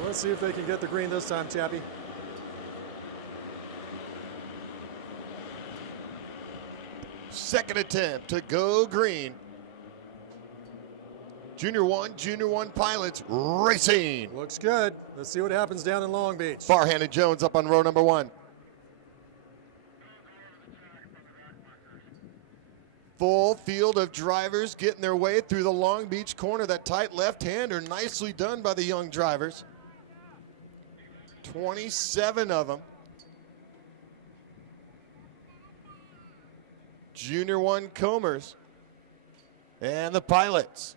So let's see if they can get the green this time, Chappie. Second attempt to go green. Junior 1 pilots racing. Looks good. Let's see what happens down in Long Beach. Farhan and Jones up on row number 1. Full field of drivers getting their way through the Long Beach corner. That tight left-hander, nicely done by the young drivers. 27 of them. Junior 1 Comers and the pilots.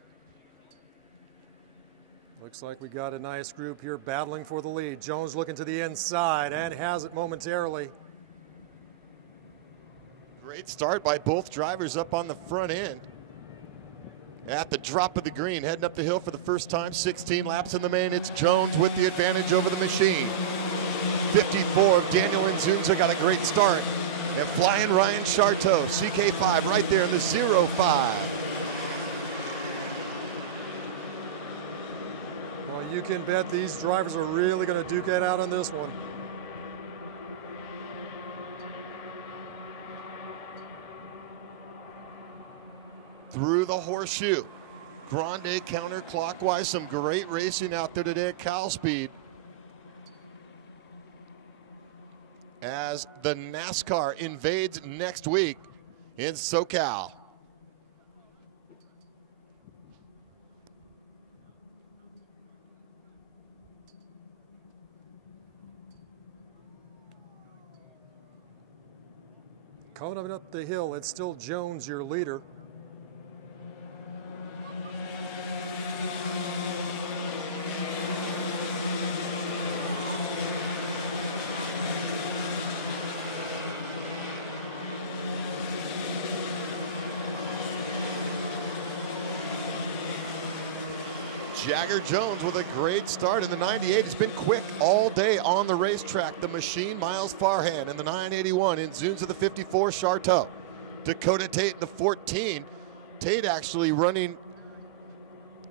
Looks like we got a nice group here battling for the lead. Jones looking to the inside and has it momentarily. Great start by both drivers up on the front end. At the drop of the green, heading up the hill for the first time, 16 laps in the main. It's Jones with the advantage over the machine. 54 of Daniel Nzunza got a great start. And flying Ryan Charteau, CK5 right there in the 0-5. Well, you can bet these drivers are really going to duke it out on this one. Through the horseshoe. Grande counterclockwise. Some great racing out there today at CalSpeed. As the NASCAR invades next week in SoCal. Coming up the hill, it's still Jones, your leader. Jagger Jones with a great start in the 98. He's been quick all day on the racetrack. The machine, Miles Farhan in the 981. Nzunza the 54, Charteau. Dakota Tate in the 14. Tate actually running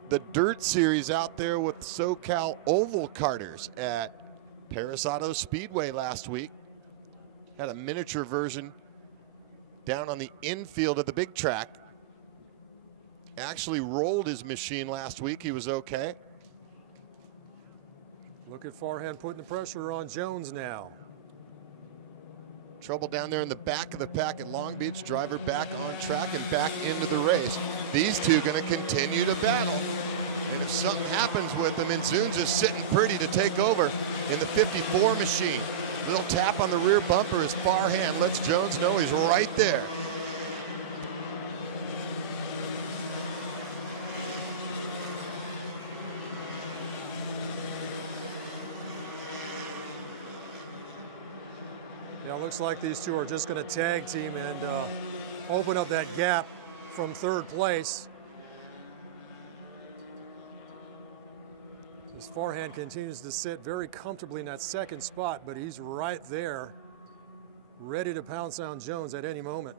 the dirt series out there with SoCal Oval Karters at Paris Auto Speedway last week. Had a miniature version down on the infield of the big track. Actually rolled his machine last week. He was okay. Look at Farhan putting the pressure on Jones now. Trouble down there in the back of the pack at Long Beach. Driver back on track and back into the race. These two going to continue to battle. And if something happens with them, Nzunza's sitting pretty to take over in the 54 machine. Little tap on the rear bumper as Farhan lets Jones know he's right there. Yeah, looks like these two are just going to tag team and open up that gap from third place. As Farhan continues to sit very comfortably in that second spot, but he's right there, ready to pounce on Jones at any moment.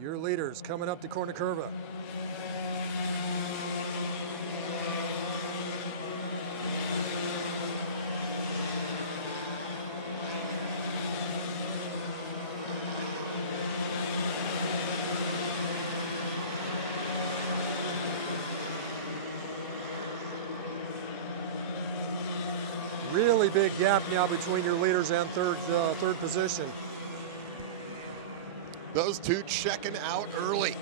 Your leaders coming up to corner curva. Really big gap now between your leaders and third position. Those two checking out early.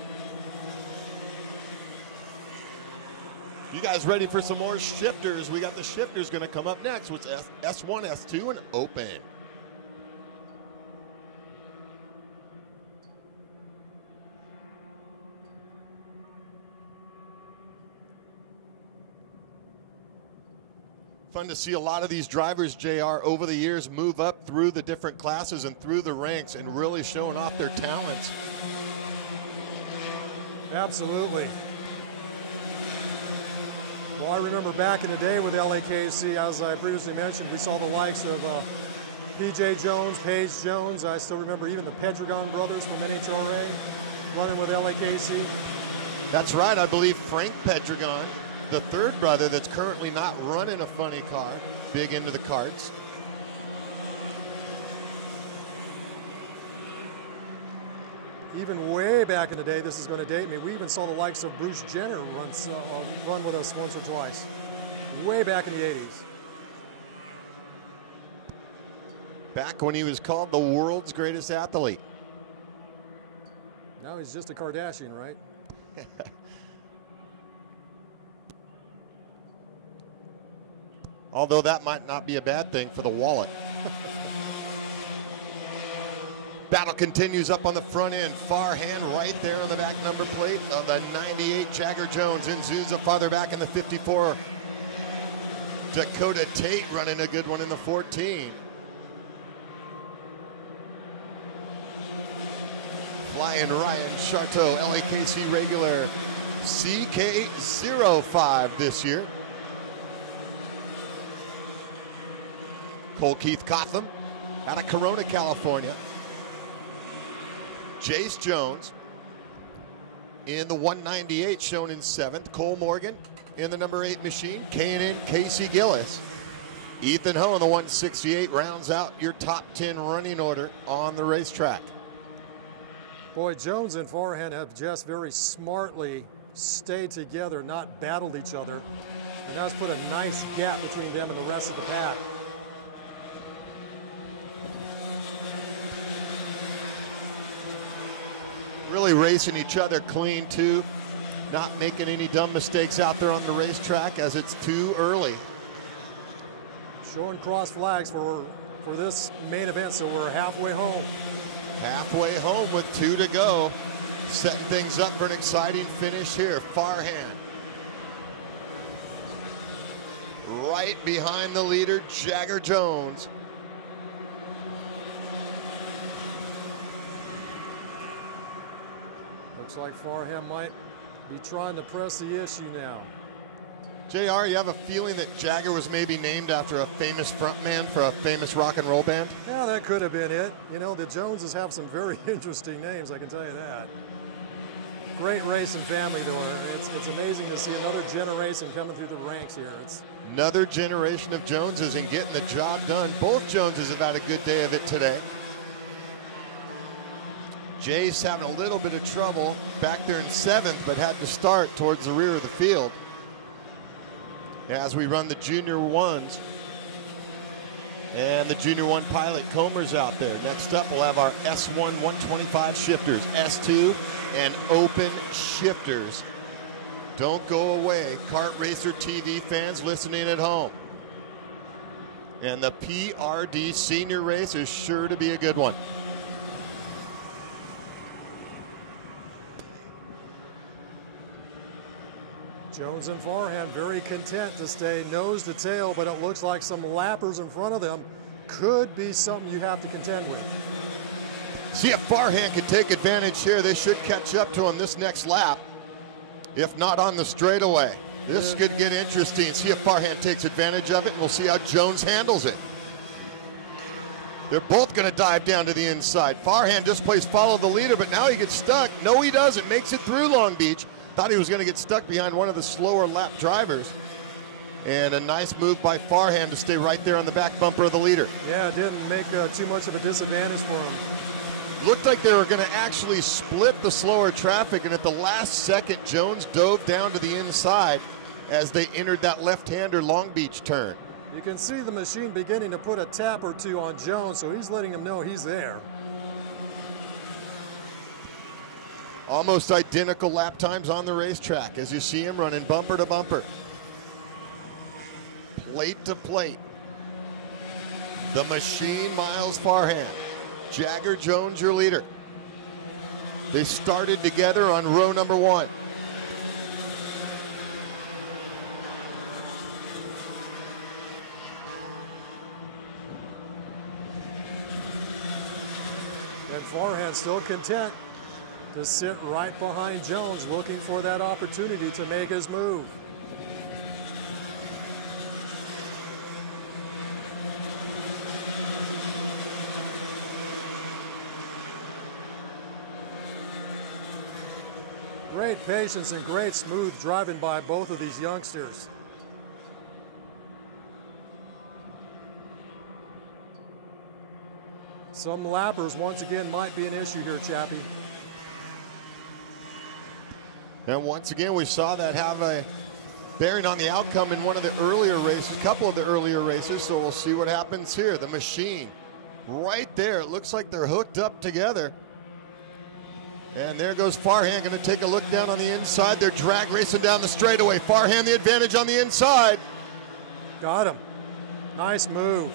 You guys ready for some more shifters? We got the shifters going to come up next with S1, S2, and open. Fun to see a lot of these drivers, JR, over the years move up through the different classes and through the ranks and really showing off their talents. Absolutely. Well, I remember back in the day with LAKC, as I previously mentioned, we saw the likes of P.J. Jones, Paige Jones. I still remember even the Pedregon brothers from NHRA running with LAKC. That's right. I believe Frank Pedregon, the third brother that's currently not running a funny car, big into the karts. Even way back in the day, this is going to date me, we even saw the likes of Bruce Jenner run with us once or twice. Way back in the 80s. Back when he was called the world's greatest athlete. Now he's just a Kardashian, right? Although that might not be a bad thing for the wallet. Battle continues up on the front end. Farhan right there on the back number plate of the 98 Jagger Jones. In Zuza farther back in the 54. Dakota Tate running a good one in the 14. Flying Ryan Charteau, LAKC regular, CK05 this year. Cole Keith Cotham out of Corona, California. Jace Jones in the 198, shown in 7th. Cole Morgan in the number 8 machine. K&N Casey Gillis. Ethan Ho in the 168 rounds out your top 10 running order on the racetrack. Boy, Jones and Farhan have just very smartly stayed together, not battled each other. And that's put a nice gap between them and the rest of the pack. Really racing each other clean too, not making any dumb mistakes out there on the racetrack as it's too early. Showing cross flags for this main event, so we're halfway home. Halfway home with 2 to go, setting things up for an exciting finish here. Farhan right behind the leader, Jagger Jones. Looks like Farhan might be trying to press the issue now. JR, you have a feeling that Jagger was maybe named after a famous frontman for a famous rock and roll band? Yeah, that could have been it. You know, the Joneses have some very interesting names, I can tell you that. Great racing family, though. It's amazing to see another generation coming through the ranks here. It's another generation of Joneses and getting the job done. Both Joneses have had a good day of it today. Jace having a little bit of trouble back there in 7th, but had to start towards the rear of the field. As we run the Junior 1s. And the Junior 1 pilot Comer's out there. Next up, we'll have our S1 125 shifters, S2 and open shifters. Don't go away, Kart Racer TV fans listening at home. And the PRD senior race is sure to be a good one. Jones and Farhan very content to stay nose to tail, but it looks like some lappers in front of them could be something you have to contend with. See if Farhan can take advantage here. They should catch up to him this next lap, if not on the straightaway. This could get interesting. See if Farhan takes advantage of it, and we'll see how Jones handles it. They're both going to dive down to the inside. Farhan just plays follow the leader, but now he gets stuck. No, he doesn't. Makes it through Long Beach. Thought he was going to get stuck behind one of the slower lap drivers. And a nice move by Farhan to stay right there on the back bumper of the leader. Yeah, it didn't make too much of a disadvantage for him. Looked like they were going to actually split the slower traffic, and at the last second, Jones dove down to the inside as they entered that left-hander Long Beach turn. You can see the machine beginning to put a tap or two on Jones, so he's letting him know he's there. Almost identical lap times on the racetrack as you see him running bumper to bumper. Plate to plate. The machine, Miles Farhan. Jagger Jones, your leader. They started together on row number 1. And Farhan still content to sit right behind Jones, looking for that opportunity to make his move. Great patience and great smooth driving by both of these youngsters. Some lappers, once again, might be an issue here, Chappie. And once again, we saw that have a bearing on the outcome in one of the earlier races, couple of the earlier races, so we'll see what happens here. The machine right there. It looks like they're hooked up together. And there goes Farhan, going to take a look down on the inside. They're drag racing down the straightaway. Farhan the advantage on the inside. Got him. Nice move.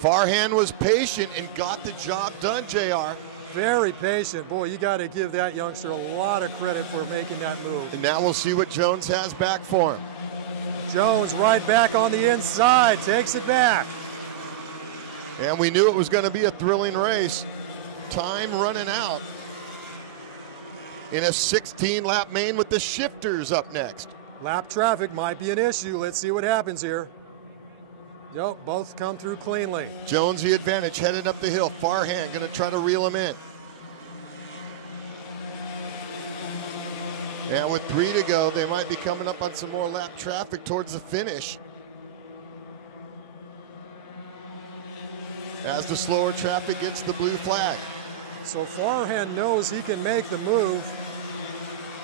Farhan was patient and got the job done, JR. Very patient. Boy, you got to give that youngster a lot of credit for making that move. And now we'll see what Jones has back for him. Jones right back on the inside, takes it back. And we knew it was going to be a thrilling race. Time running out in a 16-lap main with the shifters up next. Lap traffic might be an issue. Let's see what happens here. Yep, both come through cleanly. Jones the advantage, headed up the hill. Farhan going to try to reel him in. And with 3 to go, they might be coming up on some more lap traffic towards the finish. As the slower traffic gets the blue flag. So Farhan knows he can make the move.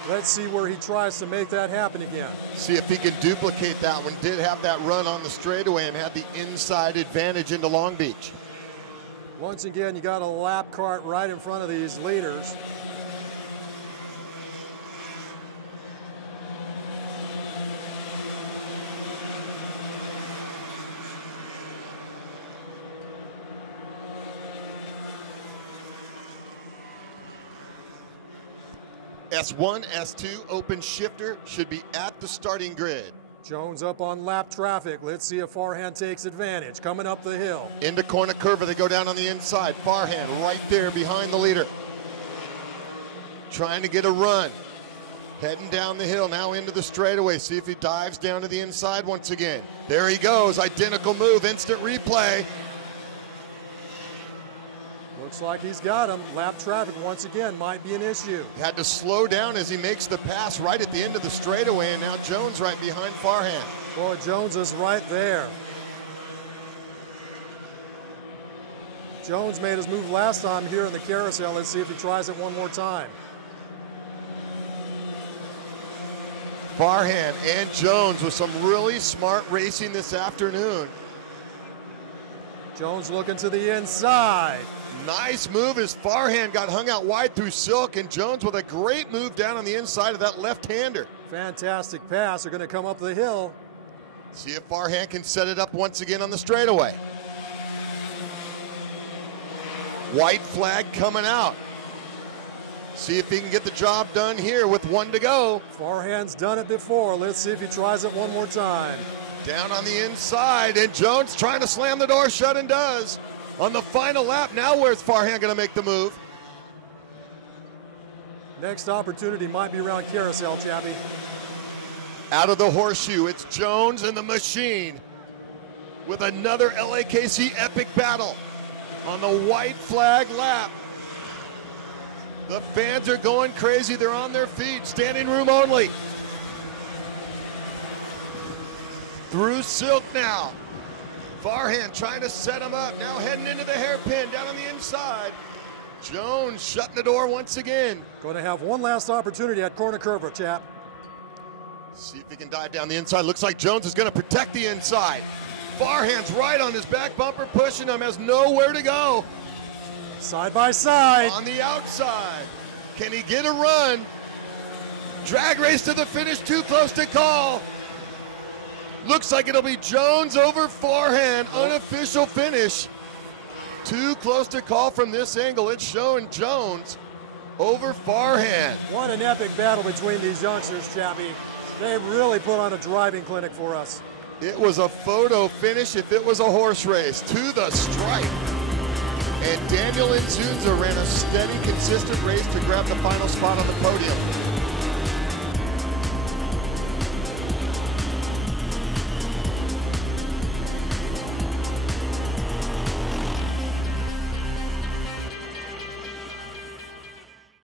Let's see where he tries to make that happen again. See if he can duplicate that one. Did have that run on the straightaway and had the inside advantage into Long Beach. Once again, you got a lap cart right in front of these leaders. S1, S2, open shifter should be at the starting grid. Jones up on lap traffic. Let's see if Farhan takes advantage. Coming up the hill. Into corner curve, they go down on the inside. Farhan right there behind the leader. Trying to get a run. Heading down the hill, now into the straightaway. See if he dives down to the inside once again. There he goes, identical move, instant replay. Looks like he's got him. Lap traffic once again might be an issue. He had to slow down as he makes the pass right at the end of the straightaway, and now Jones right behind Farhan. Boy, Jones is right there. Jones made his move last time here in the carousel. Let's see if he tries it one more time. Farhan and Jones with some really smart racing this afternoon. Jones looking to the inside. Nice move as Farhan got hung out wide through Silk, and Jones with a great move down on the inside of that left-hander. Fantastic pass. They're going to come up the hill. See if Farhan can set it up once again on the straightaway. White flag coming out. See if he can get the job done here with 1 to go. Farhan's done it before. Let's see if he tries it one more time. Down on the inside, and Jones trying to slam the door shut, and does. On the final lap, now where's Farhan going to make the move? Next opportunity might be around carousel, Chappie. Out of the horseshoe, it's Jones and the machine with another LAKC epic battle on the white flag lap. The fans are going crazy. They're on their feet. Standing room only. Through Silk now. Farhan trying to set him up. Now heading into the hairpin down on the inside. Jones shutting the door once again. Going to have one last opportunity at corner curve, chap. See if he can dive down the inside. Looks like Jones is going to protect the inside. Farhan's right on his back bumper, pushing him, has nowhere to go. Side by side. On the outside. Can he get a run? Drag race to the finish, too close to call. Looks like it'll be Jones over Farhan. Unofficial finish. Too close to call from this angle. It's showing Jones over Farhan. What an epic battle between these youngsters, Chappie. They really put on a driving clinic for us. It was a photo finish if it was a horse race. To the stripe. And Daniel Inzunza ran a steady, consistent race to grab the final spot on the podium.